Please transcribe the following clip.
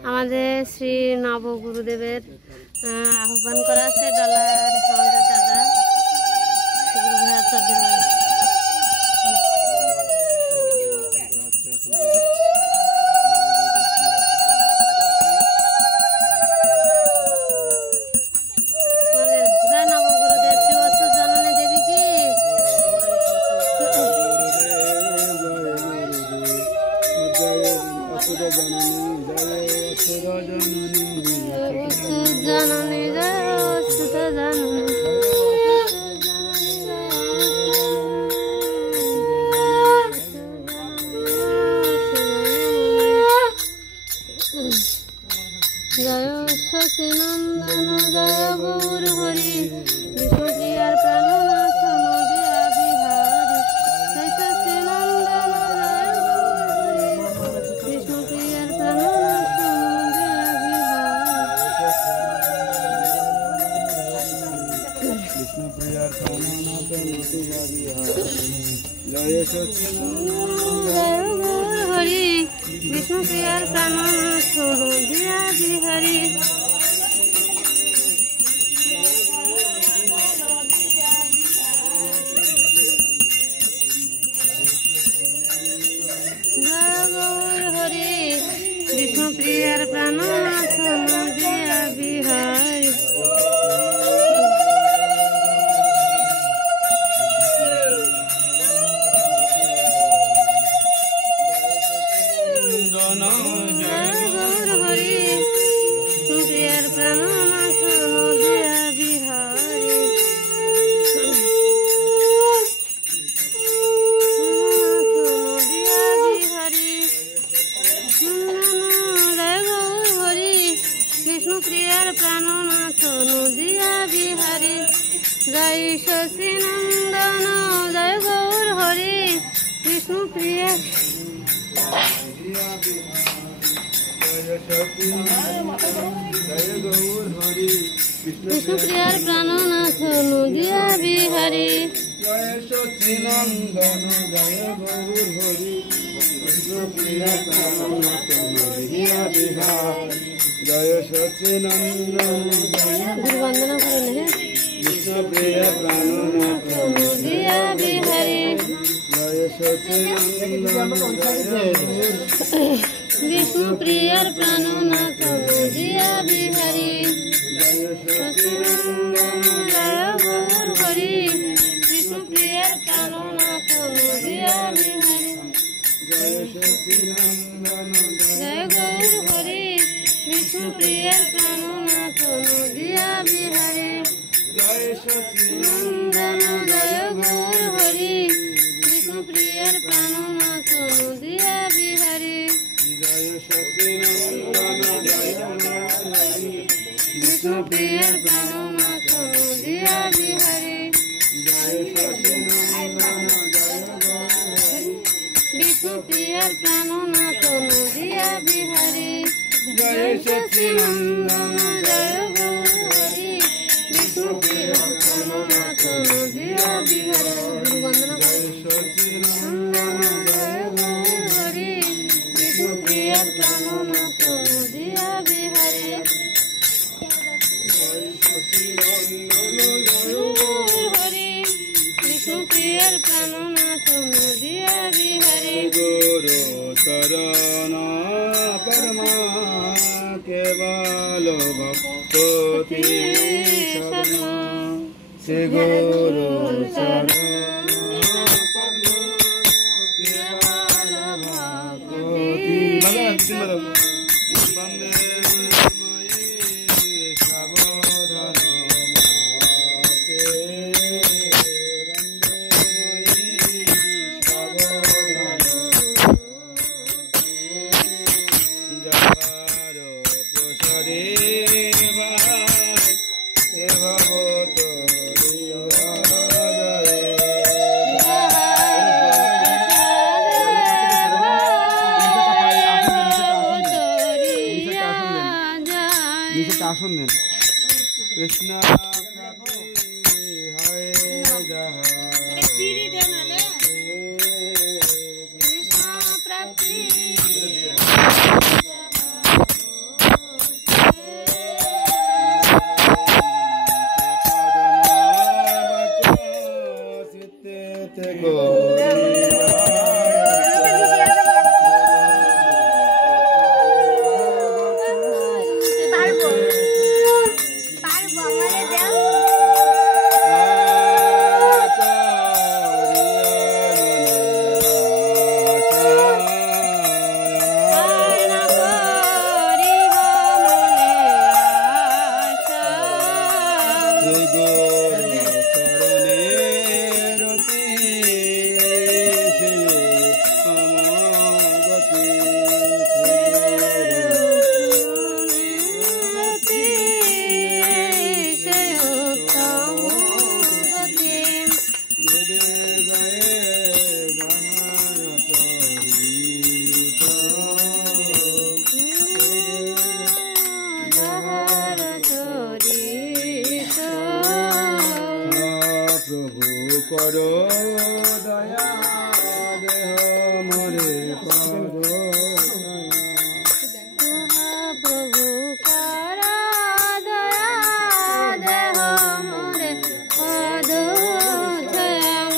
আমাদের শ্রী নবগুরুদেবের আহ্বান করা আছে ডলার আমাদের দাদা নবগুরুদেব শিবস্ব জননী দেবী কি জননী জয় অচ্যুত জননী জয় শশীনন্দন জয় গৌর হরি বিষ্ণুপ্রিয়ার প্রাণনাথ নদিয়া বিহারী জয় শশীনন্দন জয় গৌর হরি বিষ্ণুপ্রিয়ার প্রাণনাথ নদিয়া বিষ্ণুপ্রিয়ার প্রাণনাথ নদিয়া বিহারী জয় শশীনন্দন জয় গৌর হরি বিষ্ণুপ্রিয়ার প্রাণনাথ নদিয়া বিহারী জয় গৌর হরি বিষ্ণুপ্রিয়ার প্রাণনাথ নদিয়া বিহারী জয় গৌর হরি বিষ্ণুপ্রিয়ার প্রাণনাথ নদিয়া বিহারী নদিয়া বিহারী জয় গৌর হরি বিষ্ণুপ্রিয়ার প্রাণনাথ নদিয়া বিহারী জয় শশীনন্দন জয় গৌর হরি বিষ্ণুপ্রিয়া বিষ্ণুপ্রিয়ার প্রাণনাথ নদিয়া বিহারী জয় শচীনন্দন জয় গৌর হরি বিষ্ণুপ্রিয়া প্রাণনাথ নদিয়া বিহারী জয় শচীনন্দন গুরুবন্দনা করেন বিষ্ণুপ্রিয়া প্রাণনাথ নদিয়া বিহারী জয় শচীনন্দন জয় বিষ্ণুপ্রিয়ার প্রাণনাথ নদিয়া বিহারী শশীনন্দন জয় গৌর হরি বিষ্ণুপ্রিয়ার প্রাণনাথ নদিয়া বিহারী জয় শচীনন্দন জয় গৌর হরি বিষ্ণুপ্রিয়ার প্রাণনাথ নদিয়া বিহারী জয় নন্দন জয় গৌর হরি বিষ্ণুপ্রিয়ার প্রাণনাথ নদিয়া বিহারী জয় শচীনন্দন জয় বিষ্ণুপ্রিয়ার প্রাণনাথ নদিয়া বিহারী জয় শচীনন্দন জয় বিষ্ণুপ্রিয়ার প্রাণনাথ নদিয়া বিহারী জয় শচীনন্দন জয় গৌর হরি বিষ্ণুপ্রিয়ার প্রাণনাথ নদিয়া বিহারী গুরুবন্দনা জয় শচীনন্দন জয় গৌর হরি বিষ্ণুপ্রিয়ার প্রাণনাথ নদিয়া বিহারী জয় শচীনন্দন জয় গৌর হরি বিষ্ণুপ্রিয়ার প্রাণনাথ নদিয়া বিহারী গুরু চরণ পরমা কেবল ভক্তি শর্মা শ্রী গুরু চরণ পরমা কেবল ভক্তি বন্দে সাবধান আসন দেন কৃষ্ণ করো দয়া দেহ মোরে পদ প্রভু কর দয়া দেহ মোরে পদ জয়